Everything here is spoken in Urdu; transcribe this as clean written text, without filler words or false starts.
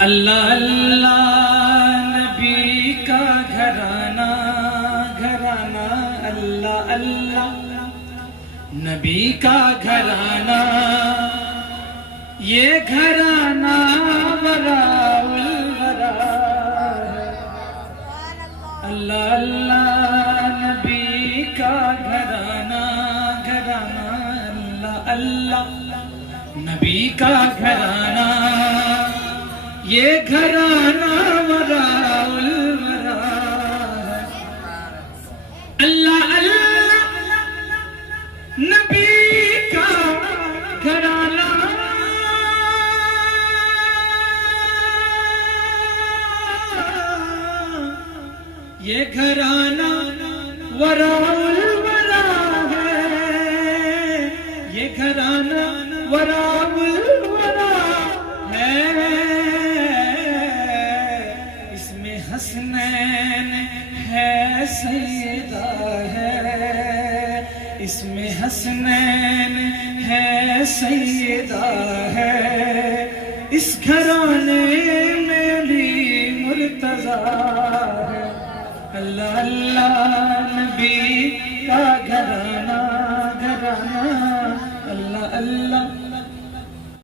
اللہ اللہ نبی کا گھرانہ گھرانہ اللہ اللہ نبی کا گھرانہ یہ گھرانہ وراء الورا ہے اللہ اللہ نبی کا گھرانہ گھرانہ اللہ اللہ نبی کا گھرانہ یہ گھرانہ وراء الورا ہے اللہ اللہ نبی کا گھرانہ یہ گھرانہ وراء الورا ہے یہ گھرانہ وراء الورا ہے اس میں حسنین ہے سیدہ ہے اس میں حسنین ہے سیدہ ہے اس گھرانے میں علی مرتضیٰ ہے اللہ اللہ نبی کا گھرانہ گھرانہ اللہ اللہ